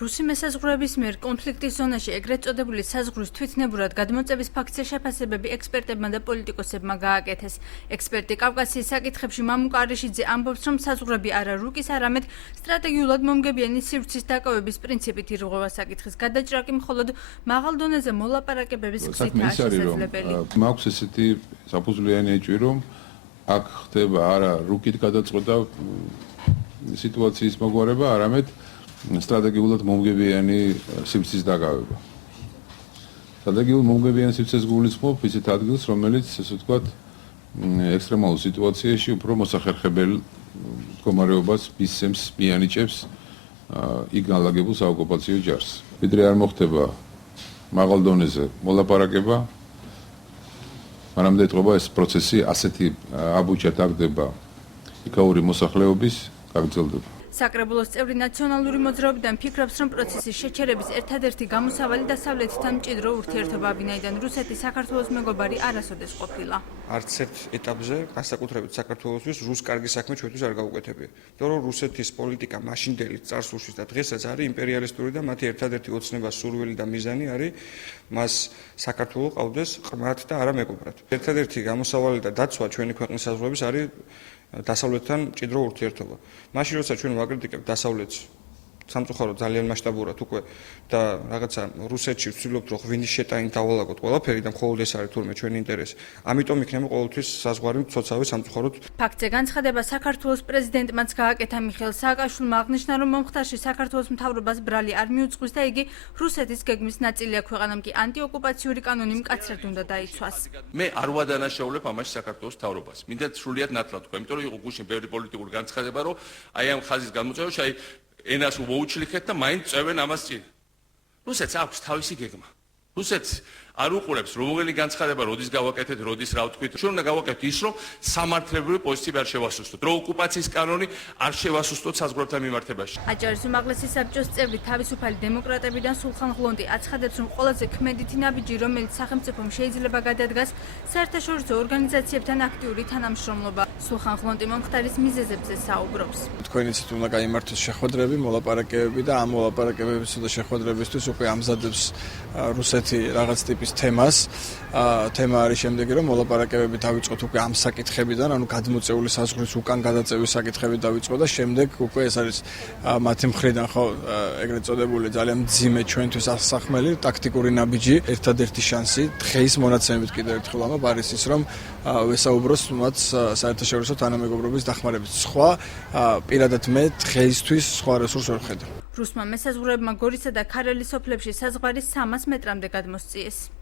რუსი მესაზღვრეების მიერ კონფლიქტის ზონაში ეგრეთ წოდებული საზღვრის თვითნებურად გადმოწევის ფაქტზე შეფასებები ექსპერტებმა და პოლიტიკოსებმა გააკეთეს. ექსპერტი კავკასიის საკითხებში მამუკ არიშიძე ამბობს, რომ საზღვრები არა რუკის, არამედ სტრატეგიულად მომგებიანი სივრცის დაკავების პრინციპით ირღვევა საკითხის გადაჭრა კი მხოლოდ მაღალ დონეზე მოლაპარაკებების გზითაა შესაძლებელი. მაქვს ესეთი საფუძვლიანი ეჭვი, რომ აქ ხდება არა რუკით გადაწყვეტა სიტუაციის მოგვარება, არამედ სტრატეგიულად მომგებიანი სივრცის დაკავება. სტრატეგიულად მომგებიანი სივრცეს გულისხმობ ისეთ ადგილს, რომელიც ესე ვთქვათ, ექსტრემალურ სიტუაციაში უფრო მოსახერხებელ მდგომარეობას მისცემს, მიანიჭებს იქ განლაგებულ საოკუპაციო ჯარს. ვიდრე არ მოხდება მაღალ დონეზე მოლაპარაკება, მანამდე ეტყობა ეს პროცესი ასეთი აბუჯად აგდება იქაური მოსახლეობის გაგრძელდება. საკრებულოს წევრი ნაციონალური მოძრაობიდან ფიქრობს, რომ პროცესის შეჩერების ერთადერთი გამოსავალი დასავლეთთან მჭიდრო ურთიერთობა, ვინაიდან რუსეთი საქართველოს მეგობარი არასოდეს ყოფილა. არც ერთ ეტაპზე, განსაკუთრებით საქართველოსთვის, რუს კარგი საქმე ჩვენთვის არ გაუკეთებია. იმიტომ რომ რუსეთის პოლიტიკა მაშინდელი წარსულში და დღესაც არის იმპერიალისტური და მათი ერთადერთი ოცნება, სურვილი და მიზანი არის მას საქართველო ყავდეს ყმად და არა მეგობრად. ერთადერთი გამოსავალი და დაცვა ჩვენი ქვეყნის საზღვრების არის დასავლეთთან მჭიდრო ურთიერთობა. მაშინ როცა ჩვენ ვაკრიტიკებთ დასავლეთს სამწუხაროდ ძალიან მასშტაბურად უკვე და რაღაცა რუსეთში ვცდილობთ რომ ღვინის შეტანით დავალაგოთ ყველაფერი და მხოლოდ ეს არის თურმე ჩვენი ინტერესი. ამიტომ იქნება ყოველთვის საზღვარი მცოცავი სამწუხაროდ. ფაქტზე განცხადება საქართველოს პრეზიდენტმაც გააკეთა მიხეილ სააკაშვილმა აღნიშნა, რომ მომხდარში საქართველოს მთავრობას ბრალი არ მიუძღვის და იგი რუსეთის გეგმის ნაწილია, ქვეყანამ კი ანტიოკუპაციური კანონი მკაცრად უნდა დაიცვას. მე არ ვადანაშაულებ ამაში საქართველოს მთავრობას. მინდა სრულიად ნათლად თქვა, იმიტომ რომ იყო გუშინ ბევრი პოლიტიკური განცხადება, რომ აი ამ ხაზის გამოწევაში აი ენას მოუჩლიხეთ და მაინც წევენ ამას წინ. რუსეთს აქვს თავისი გეგმა. რუსეთს არ უყურებს რომელი განცხადება როდის გავაკეთეთ, როდის რა ვთქვით. ჩვენ უნდა გავაკეთოთ ის, რომ სამართლებრივი პოზიციები არ შევასუსტოთ, რომ ოკუპაციის კანონი არ შევასუსტოთ საზღვრებთან მიმართებაში. აჭარის უმაღლესი საბჭოს წევრი თავისუფალი დემოკრატებიდან სულხან ღლონტი აცხადებს, რომ ყველაზე ქმედითი ნაბიჯი, რომელიც სახელმწიფომ შეიძლება გადადგას, საერთაშორისო ორგანიზაციებთან აქტიური თანამშრომლობა. სულხან ღლონტი მომხდარის მიზეზებზე საუბრობს. თქვენიც უნდა გაიმართოს შეხვედრები, მოლაპარაკებები და ამ მოლაპარაკებებისა და შეხვედრებისთვის უკვე ამზადებს რუსეთი რაღაც ტიპის თემას. თემა არის შემდეგი, რომ მოლაპარაკებები დავიწყოთ უკვე ამ საკითხებიდან, ანუ გადმოწეული საზღვრის უკან გადაწევის საკითხები დავიწყოთ და შემდეგ უკვე ეს არის მათი მხრიდან ხო ეგრეთ წოდებული ძალიან მძიმე ჩვენთვის ასახმელი ტაქტიკური ნაბიჯი, ერთადერთი შანსი დღეის მონაცემებით კიდევ ერთხელ ამბობ არის ის, რომ ვესაუბროს მათ საერთაშორისო თანამეგობრობის დახმარებით. სხვა პირადად მე დღეისთვის სხვა რესურსს ვერ ხედავ. რუსმა მესაზღვრეებმა გორისა და ქარელის სოფლებში საზღვარი 300 მეტრამდე გადმოსწიეს.